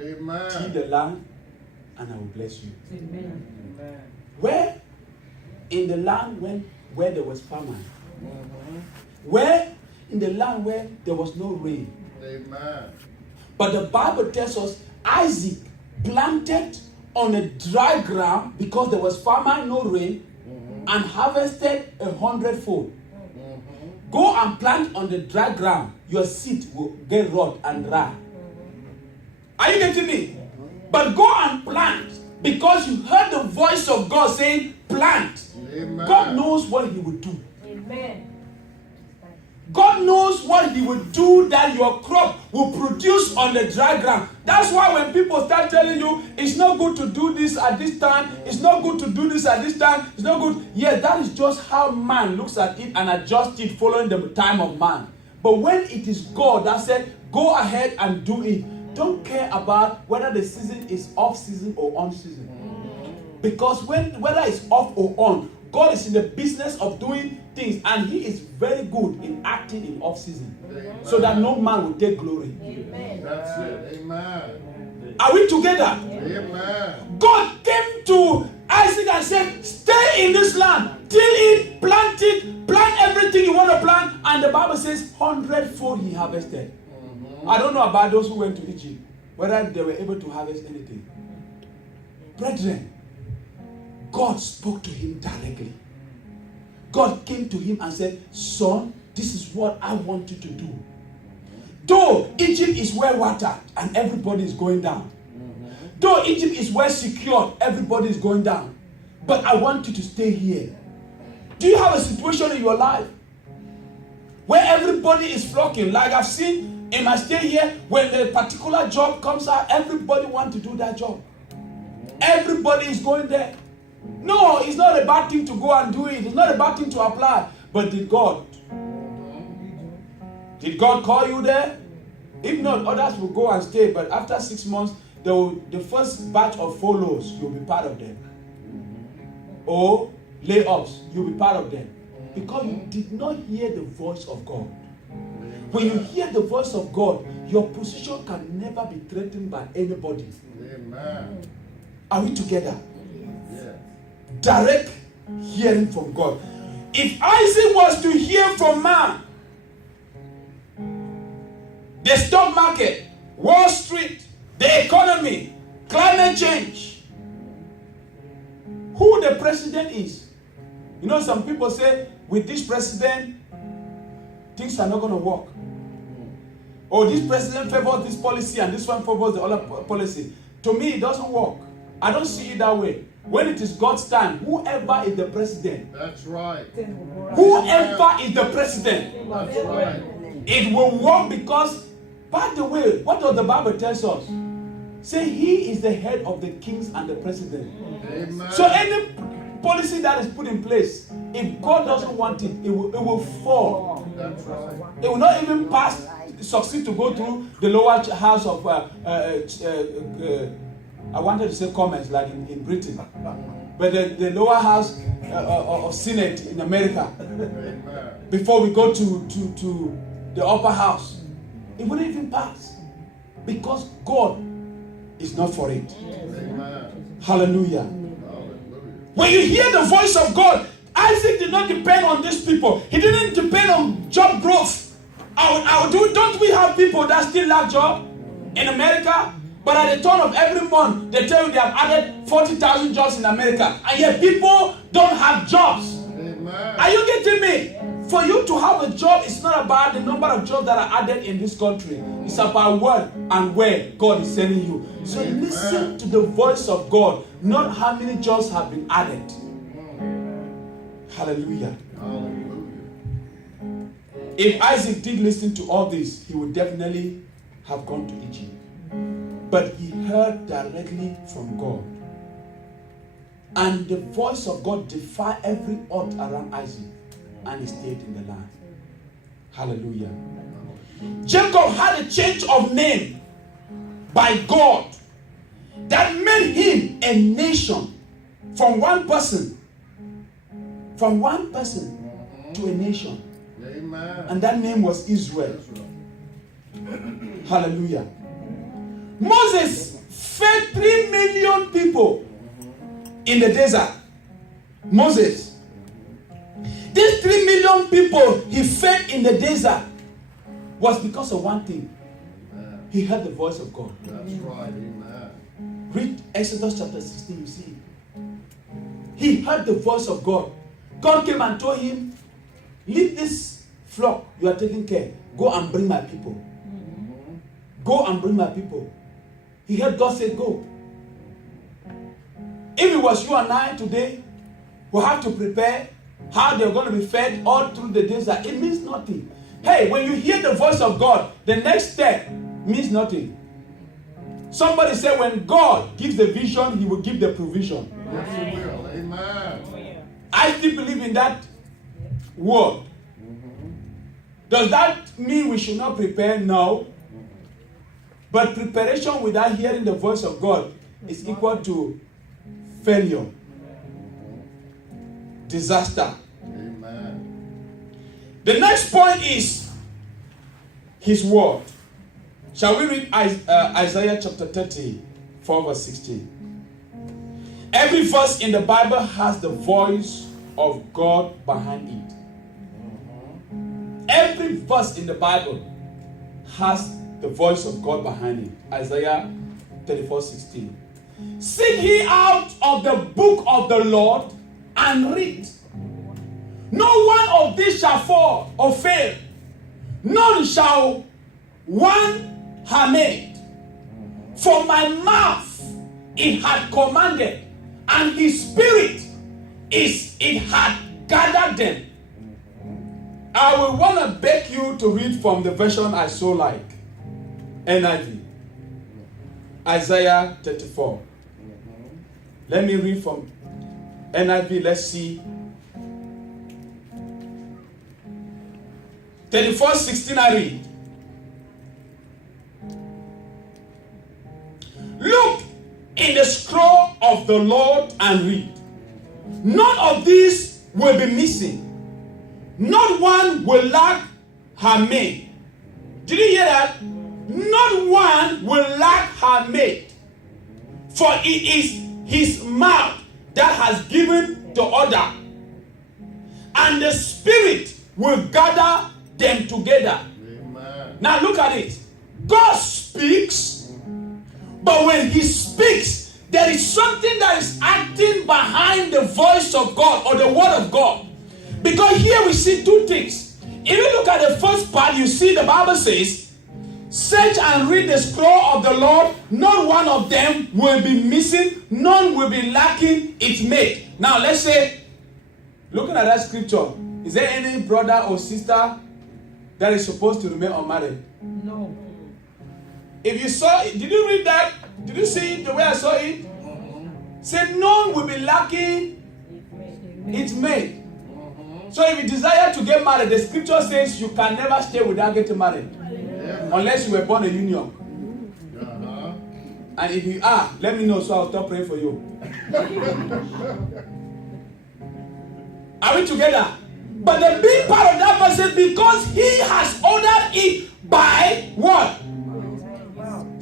Amen. Till the land, and I will bless you. Amen. Where? In the land where there was famine. Where? In the land where there was no rain. Amen. But the Bible tells us Isaac planted on a dry ground because there was famine, no rain, and harvested 100-fold. Go and plant on the dry ground. Your seed will get rot and dry. Are you getting me? But go and plant because you heard the voice of God saying, plant. Amen. God knows what He will do. Amen. God knows what He will do that your crop will produce on the dry ground. That's why when people start telling you, it's not good to do this at this time, it's not good to do this at this time, it's not good. Yes, that is just how man looks at it and adjusts it following the time of man. But when it is God that said, go ahead and do it, don't care about whether the season is off season or on season. Because whether it's off or on, God is in the business of doing things, and He is very good in acting in off season, so that no man will take glory. Amen. That's it. Amen. Are we together? Amen. God came to Isaac and said, stay in this land, till it, plant everything you want to plant, and the Bible says 100-fold he harvested. I don't know about those who went to Egypt, whether they were able to harvest anything. Brethren, God spoke to him directly. God came to him and said, son, this is what I want you to do. Though Egypt is well watered and everybody is going down. Though Egypt is well secured, everybody is going down. But I want you to stay here. Do you have a situation in your life where everybody is flocking? Like I've seen in my stay here, when a particular job comes out, everybody wants to do that job. Everybody is going there. No, it's not a bad thing to go and do it. It's not a bad thing to apply. But did God call you there? If not, others will go and stay. But after 6 months, the first batch of follows, you'll be part of them. Or layoffs, you'll be part of them. Because you did not hear the voice of God. When you hear the voice of God, your position can never be threatened by anybody. Amen. Are we together? Yes. Direct hearing from God. If Isaac was to hear from man, the stock market, Wall Street, the economy, climate change, who the president is. You know, some people say, with this president, things are not going to work. Or this president favors this policy and this one favors the other policy. To me, it doesn't work. I don't see it that way. When it is God's time, whoever is the president, That's right. whoever is the president, That's right. it will work because, by the way, what does the Bible tells us? Say he is the head of the kings and the president. Amen. So any policy that is put in place, if God doesn't want it, it will fall. That's right. It will not even succeed to go through the lower house of, I wanted to say comments like in Britain, but the lower house of Senate in America, Amen. before we go to the upper house, it wouldn't even pass because God is not for it. Amen. Hallelujah. Hallelujah. When you hear the voice of God, Isaac did not depend on these people. He didn't depend on job growth. Don't we have people that still lack job in America? But at the turn of every month, they tell you they have added 40,000 jobs in America. And yet people don't have jobs. Amen. Are you getting me? For you to have a job, it's not about the number of jobs that are added in this country. It's about what and where God is sending you. So listen to the voice of God, not how many jobs have been added. Hallelujah. Hallelujah. If Isaac did listen to all this, he would definitely have gone to Egypt. But he heard directly from God. And the voice of God defied every odds around Isaac. And he stayed in the land. Hallelujah. Jacob had a change of name by God that made him a nation from one person to a nation. Amen. And that name was Israel. That's right. Hallelujah. Moses fed 3 million people in the desert. Moses. These 3 million people he fed in the desert was because of one thing. He heard the voice of God. That's right. Amen. Read Exodus chapter 16, you see. He heard the voice of God. God came and told him, leave this flock you are taking care. Go and bring my people. Go and bring my people. He heard God say, go. If it was you and I today, we have to prepare how they're going to be fed all through the desert. It means nothing. Hey, when you hear the voice of God, the next step means nothing. Somebody said when God gives the vision, he will give the provision. Yes, he will. Amen. I still believe in that word. Does that mean we should not prepare? No. But preparation without hearing the voice of God is equal to failure, disaster. Amen. The next point is his word. Shall we read Isaiah chapter 34 verse 16? Every verse in the Bible has the voice of God behind it. Every verse in the Bible has the voice of God behind it. Isaiah 34:16. Seek ye out of the book of the Lord and read. No one of these shall fall or fail. None shall one have made. For my mouth it had commanded, and his spirit it had gathered them. I will want to beg you to read from the version I so like. NIV. Isaiah 34. Let me read from NIV. Let's see. 34:16 I read. Look in the scroll of the Lord and read. None of these will be missing. Not one will lack her mate. Did you hear that? Not one will lack her mate. For it is his mouth that has given the order, and the spirit will gather them together. Amen. Now look at it. God speaks, but when he speaks, there is something that is acting behind the voice of God or the word of God. Because here we see two things. If you look at the first part, you see the Bible says, search and read the scroll of the Lord, not one of them will be missing, none will be lacking its mate. Now let's say, looking at that scripture, is there any brother or sister that is supposed to remain unmarried? No. If you saw it, did you read that? Did you see it the way I saw it? Said none will be lacking its mate. So if you desire to get married, the scripture says you can never stay without getting married. Unless you were born a union. And if you are, let me know so I'll stop praying for you. Are we together? But the big part of that verse is because he has ordered it by what?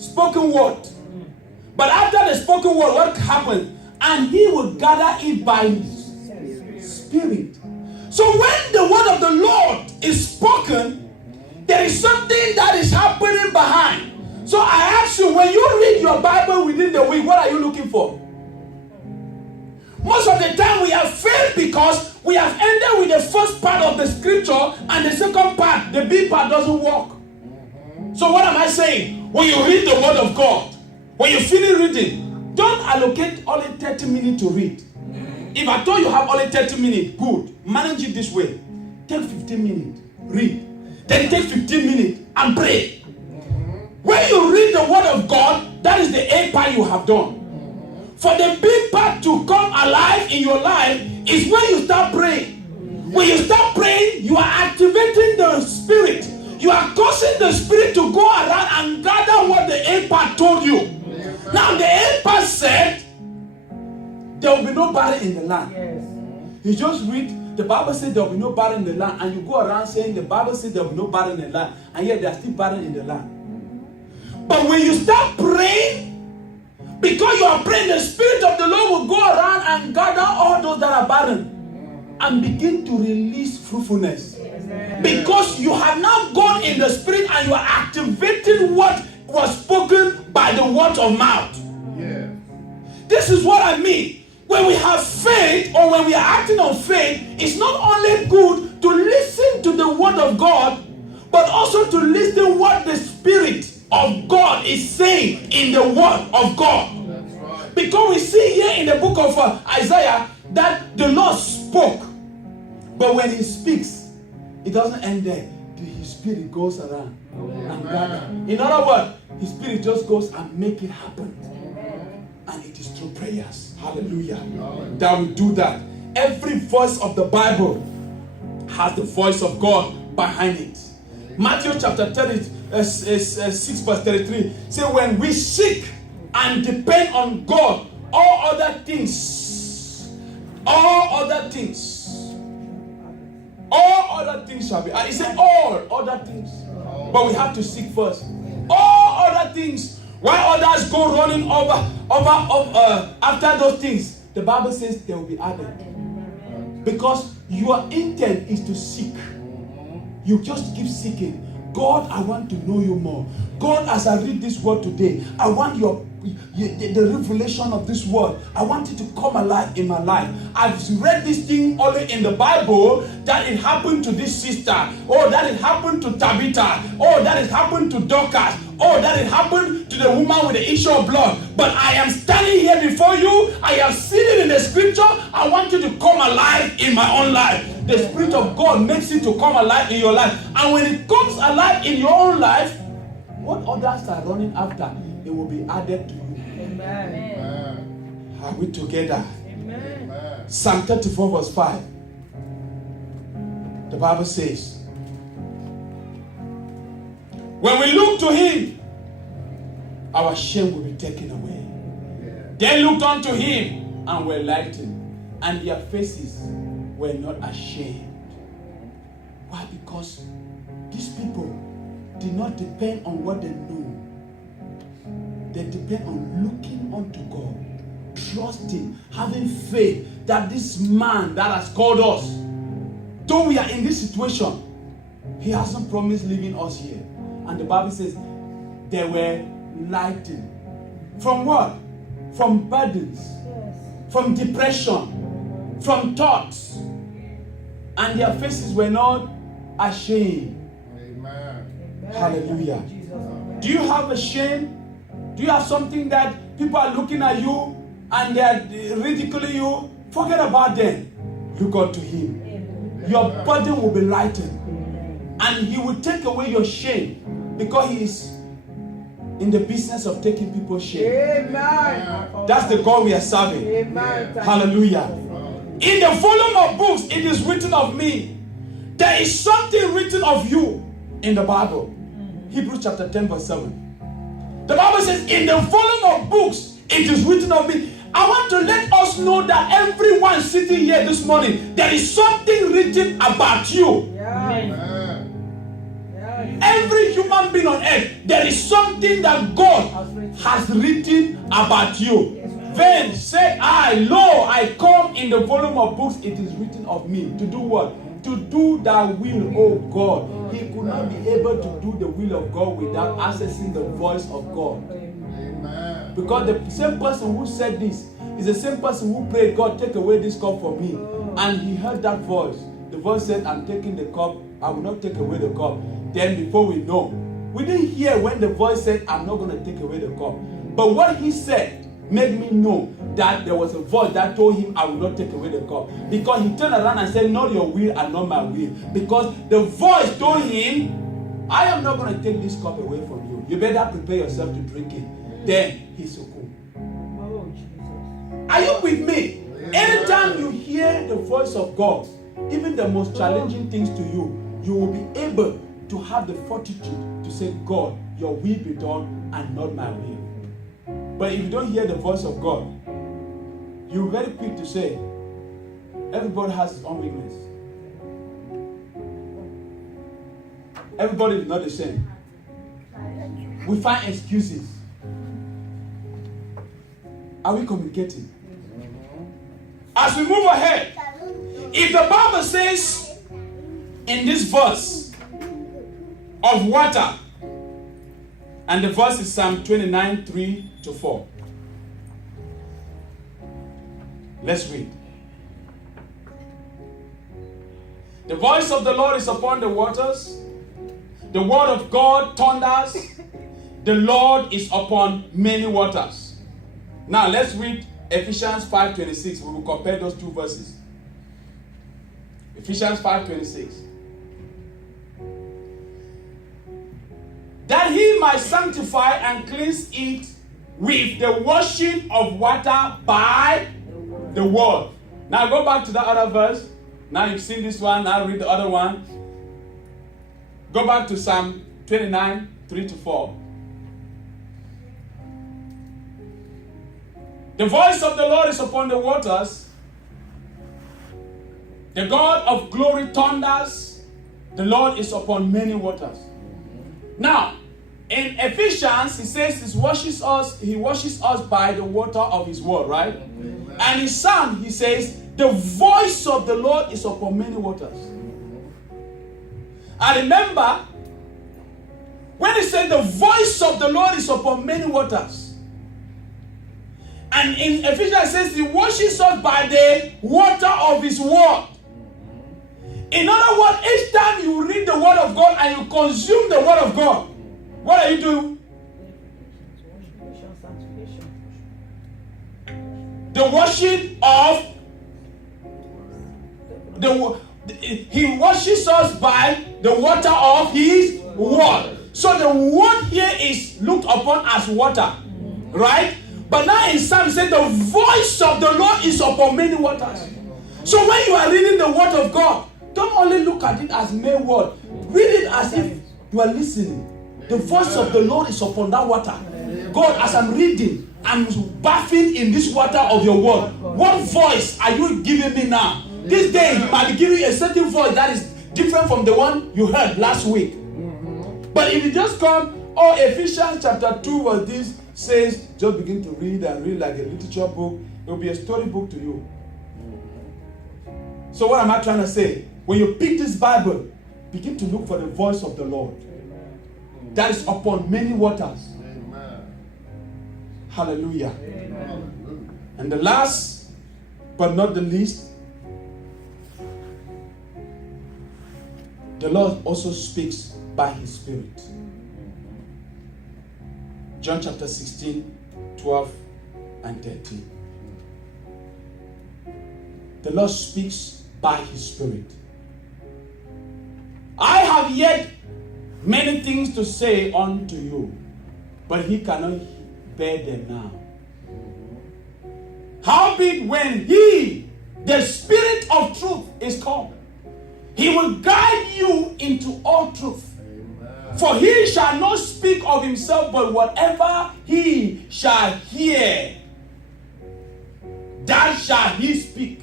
Spoken word. But after the spoken word, what happened? And he will gather it by his spirit. So when the word of the Lord is spoken, there is something that is happening behind. So I ask you, when you read your Bible within the week, what are you looking for? Most of the time we have failed because we have ended with the first part of the scripture and the second part, the B part, doesn't work. So what am I saying? When you read the word of God, when you finish reading, don't allocate only 30 minutes to read. If I told you have only 30 minutes, good. Manage it this way. Take 15 minutes, read. Then take 15 minutes and pray. When you read the word of God, that is the A part you have done. For the big part to come alive in your life is when you start praying. When you start praying, you are activating the spirit. You are causing the spirit to go around and gather what the A part told you. Now the A part said, there will be no barren in the land. Yes. You just read, the Bible said there will be no barren in the land, and you go around saying the Bible said there will be no barren in the land, and yet there are still barren in the land. But when you start praying, because you are praying, the Spirit of the Lord will go around and gather all those that are barren and begin to release fruitfulness. Because you have now gone in the Spirit and you are activating what was spoken by the word of mouth. Yeah. This is what I mean. When we have faith or when we are acting on faith, it's not only good to listen to the word of God, but also to listen what the Spirit of God is saying in the word of God. That's right. Because we see here in the book of Isaiah that the Lord spoke, but when he speaks, it doesn't end there. His Spirit goes around and gather. In other words, his Spirit just goes and make it happen. And it is through prayers. Hallelujah. That we do that. Every voice of the Bible has the voice of God behind it. Matthew chapter 6 verse 33 say, when we seek and depend on God, all other things shall be. He said all other things. But we have to seek first. All other things. Why others go running over after those things? The Bible says they will be added. Because your intent is to seek. You just keep seeking. God, I want to know you more. God, as I read this word today, I want the revelation of this word. I want it to come alive in my life. I've read this thing only in the Bible that it happened to this sister. Oh, that it happened to Tabitha. Oh, that it happened to Dorcas. Oh, that it happened to the woman with the issue of blood. But I am standing here before you. I have seen it in the scripture. I want you to come alive in my own life. The Spirit of God makes it to come alive in your life. And when it comes alive in your own life, what others are running after, it will be added to you. Amen. Are we together? Amen. Psalm 34 verse 5. The Bible says, when we look to him, our shame will be taken away. Yeah. They looked unto him and were lightened, and their faces were not ashamed. Why? Because these people did not depend on what they knew. They depend on looking unto God, trusting, having faith that this man that has called us, though we are in this situation, he hasn't promised leaving us here. And the Bible says they were lightened. From what? From burdens, from depression, from thoughts. And their faces were not ashamed. Amen. Hallelujah. Do you have a shame? Do you have something that people are looking at you and they are ridiculing you? Forget about them. Look unto him. Your burden will be lightened. And he will take away your shame, because he is in the business of taking people's shame. Amen. That's the God we are serving. Amen. Hallelujah. In the volume of books, it is written of me. There is something written of you in the Bible. Hebrews chapter 10 verse 7. The Bible says, in the volume of books, it is written of me. I want to let us know that everyone sitting here this morning, there is something written about you. Yeah. Every human being on earth, there is something that God has written about you. Then said I, lo, I come in the volume of books, it is written of me. To do what? To do thy will, O God. He could not be able to do the will of God without accessing the voice of God. Amen. Because the same person who said this is the same person who prayed, God, take away this cup from me. And he heard that voice. The voice said, I'm taking the cup. I will not take away the cup. Then before we know, we didn't hear when the voice said, I'm not going to take away the cup. But what he said made me know that there was a voice that told him, I will not take away the cup. Because he turned around and said, not your will and not my will. Because the voice told him, I am not going to take this cup away from you. You better prepare yourself to drink it. Then he succumbed. Oh, Jesus. Are you with me? Anytime you hear the voice of God, even the most challenging things to you, you will be able to have the fortitude to say, God, your will be done and not my will. But if you don't hear the voice of God, you're very quick to say, everybody has his own weakness. Everybody is not the same. we find excuses. Are we communicating? As we move ahead, if the Bible says in this verse of water, and the verse is Psalm 29, 3-4. Let's read. The voice of the Lord is upon the waters. The word of God thunders. The Lord is upon many waters. Now let's read Ephesians 5:26. We will compare those two verses. Ephesians 5:26. That he might sanctify and cleanse it with the washing of water by the word. Now go back to the other verse. Now you've seen this one. Now read the other one. Go back to Psalm 29, 3-4. The voice of the Lord is upon the waters. The God of glory thunders. The Lord is upon many waters. Now, in Ephesians, he says he washes us by the water of his word, right? Amen. And in Psalm, he says, the voice of the Lord is upon many waters. I remember when he said the voice of the Lord is upon many waters. And in Ephesians, it says he washes us by the water of his word. In other words, each time you read the word of God and you consume the word of God, what are you doing? The washing of he washes us by the water of his word. So the word here is looked upon as water, right? But now in Psalm it says the voice of the Lord is upon many waters. So when you are reading the word of God, don't only look at it as mere word. Read it as if you are listening. The voice of the Lord is upon that water. God, as I'm reading, I'm bathing in this water of your word. What voice are you giving me now? This day, you might be giving a certain voice that is different from the one you heard last week. But if you just come, Ephesians chapter 2 verse this says, just begin to read and read like a literature book. It will be a story book to you. So what am I trying to say? When you pick this Bible, begin to look for the voice of the Lord. That is upon many waters. Amen. Hallelujah. Amen. And the last, but not the least, the Lord also speaks by his Spirit. John chapter 16, 12 and 13. The Lord speaks by his Spirit. I have yet many things to say unto you, but he cannot bear them now. Howbeit, when he, the Spirit of truth, is come, he will guide you into all truth. Amen. For he shall not speak of himself, but whatever he shall hear, that shall he speak.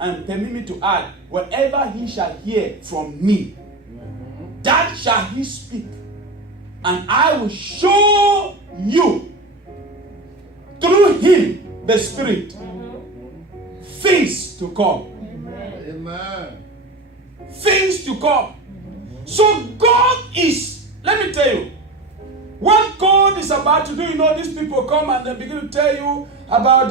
And permit me to add, whatever he shall hear from me, that shall he speak. And I will show you through him, the Spirit, things to come. Amen. Things to come. So God is, let me tell you, what God is about to do, these people come and they begin to tell you about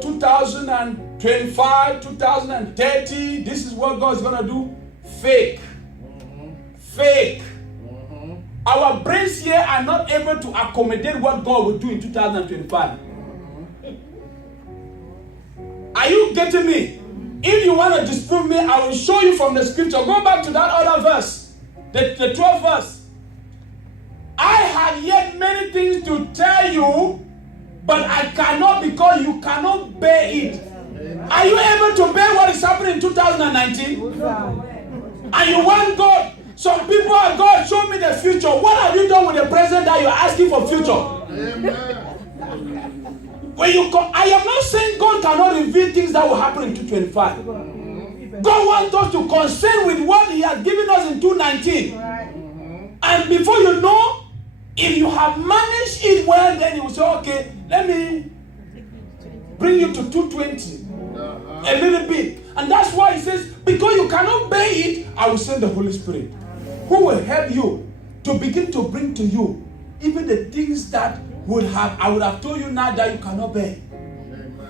2025, 2030, this is what God is going to do. Fake. Fake. Our brains here are not able to accommodate what God will do in 2025. Are you getting me? If you want to disprove me, I will show you from the scripture. Go back to that other verse, the 12th verse. I have yet many things to tell you, but I cannot because you cannot bear it. Are you able to bear what is happening in 2019? And you want God? Some people are, God, show me the future. What have you done with the present that you're asking for future? Amen. When you I am not saying God cannot reveal things that will happen in 2025. God wants us to concern with what he has given us in 2019. And before you know, If you have managed it well, then he will say, okay, let me bring you to 220. A little bit. And that's why he says, because you cannot bear it, I will send the Holy Spirit, who will help you to begin to bring to you even the things that I would have told you now that you cannot bear.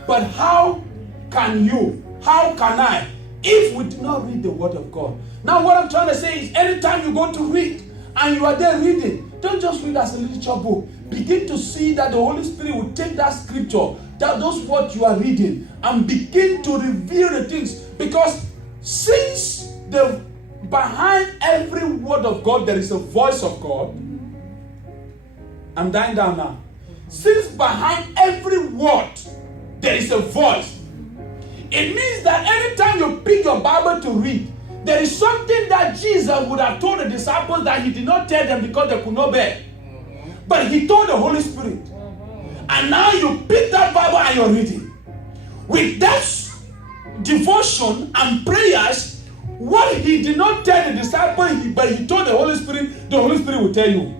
But how can you? How can I? If we do not read the Word of God. Now what I'm trying to say is, anytime you go to read and you are there reading, don't just read as a literature book. Begin to see that the Holy Spirit will take that scripture, those words you are reading, and begin to reveal the things. Because since behind every word of God there is a voice of God. I'm dying down now. Since behind every word there is a voice, it means that anytime you pick your Bible to read, there is something that Jesus would have told the disciples that he did not tell them because they could not bear. But he told the Holy Spirit. And now you pick that Bible and you're reading. With that devotion and prayers, what he did not tell the disciples, but he told the Holy Spirit will tell you.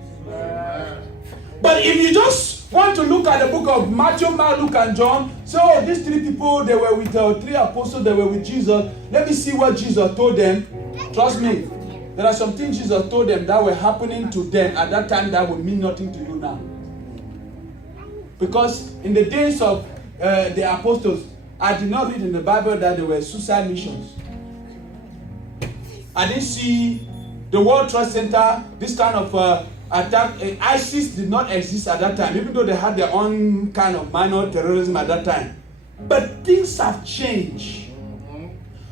But if you just want to look at the book of Matthew, Mark, Luke, and John, so these three people, they were with three apostles, they were with Jesus. Let me see what Jesus told them. Trust me, there are some things Jesus told them that were happening to them at that time that would mean nothing to you now. Because in the days of the apostles, I did not read in the Bible that there were suicide missions. I didn't see the World Trade Center, this kind of attack. ISIS did not exist at that time, even though they had their own kind of minor terrorism at that time. But things have changed.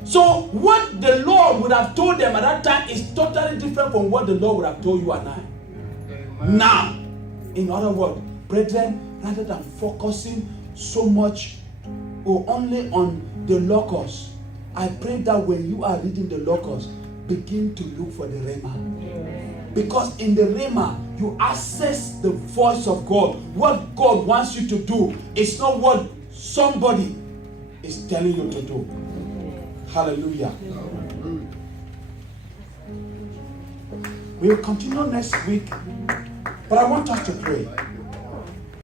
So what the Lord would have told them at that time is totally different from what the Lord would have told you and I. Now, in other words, brethren, rather than focusing so much or only on the logos, I pray that when you are reading the logos, begin to look for the Rhema. Because in the Rhema, you access the voice of God. What God wants you to do is not what somebody is telling you to do. Hallelujah. We will continue next week, but I want us to pray.